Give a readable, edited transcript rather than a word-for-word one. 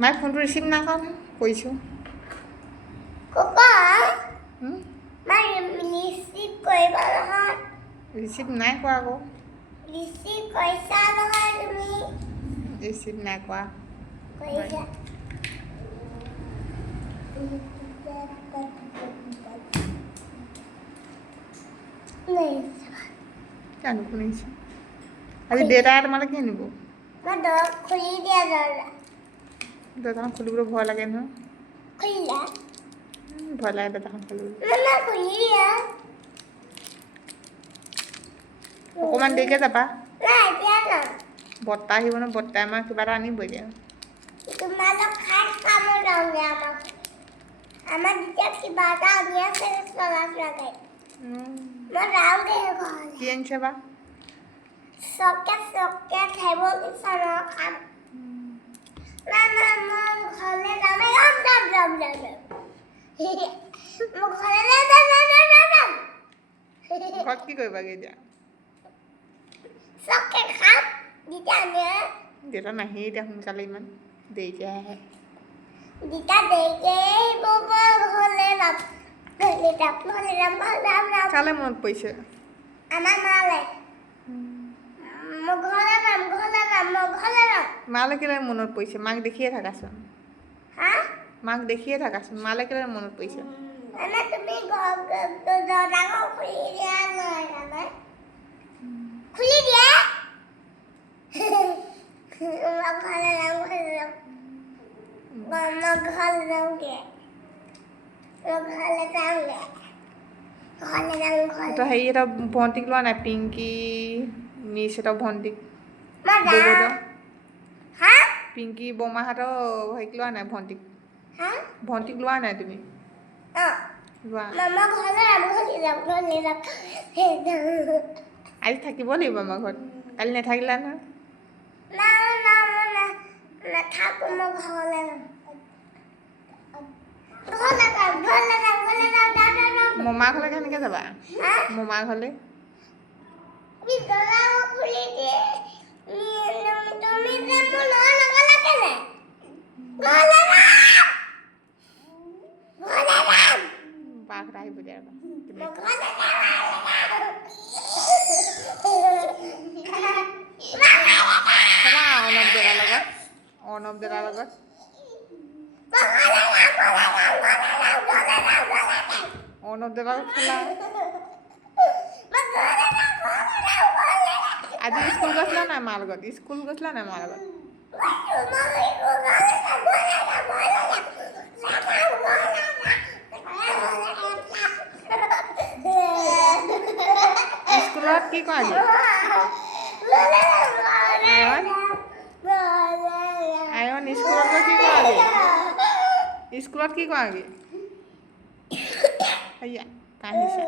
মায়ে ফোনটো ৰিচিভ নাই কৰা নহয় কৰিছোঁ ৰিচিভ নাই কৰা আকৌ ৰিচিভ নাই কৰা জানো শুনিছোঁ আজি দেউতাই তোমালৈ কি আনিব দোকান খুলিবলৈ ভয় লাগে নহয় ভয় লাগে দোকান খুলিবলৈ অকণমান দেৰিকৈ যাবা বৰ্তা আহিব নহয় বৰ্তাই আমাৰ কিবা এটা আনিব এতিয়া কি আনিছে বা ঘৰত কি কৰিবাগৈ এতিয়া দেউতা নাহেই এতিয়া সোনকালে ইমান দেৰিকৈ আহে কালৈ মনত পৰিছে মালৈ কেলৈ মনত পৰিছে মাক দেখিয়ে থাকাচোন মাক দেখিয়ে থাকাচোন মালৈ কেলৈ মনত পৰিছে তো হেৰি এটা ভণ্টিক লোৱা নাই পিংকি মিছ এটা ভণ্টিক পিংকি বৰমাহঁতৰ হেৰিক লোৱা নাই ভণ্টিক লোৱা নাই তুমি লোৱা আজি থাকিব লাগিব আমাৰ ঘৰত কালি নাথাকিলা নহয় মমাৰ ঘৰলৈ কেনেকৈ যাবা মমাৰ ঘৰলৈ বাঘ আহিব দিয়া অৰ্ণৱ দাদাৰ লগত খেলা আজি স্কুল গৈছিলা নাই মাৰ লগত স্কুল গৈছিলা নাই মাৰ লগত স্কুলত কি কৰা আয়ন স্কুলত কি কৰাগে স্কুলত কি কৰাগে কাহিছে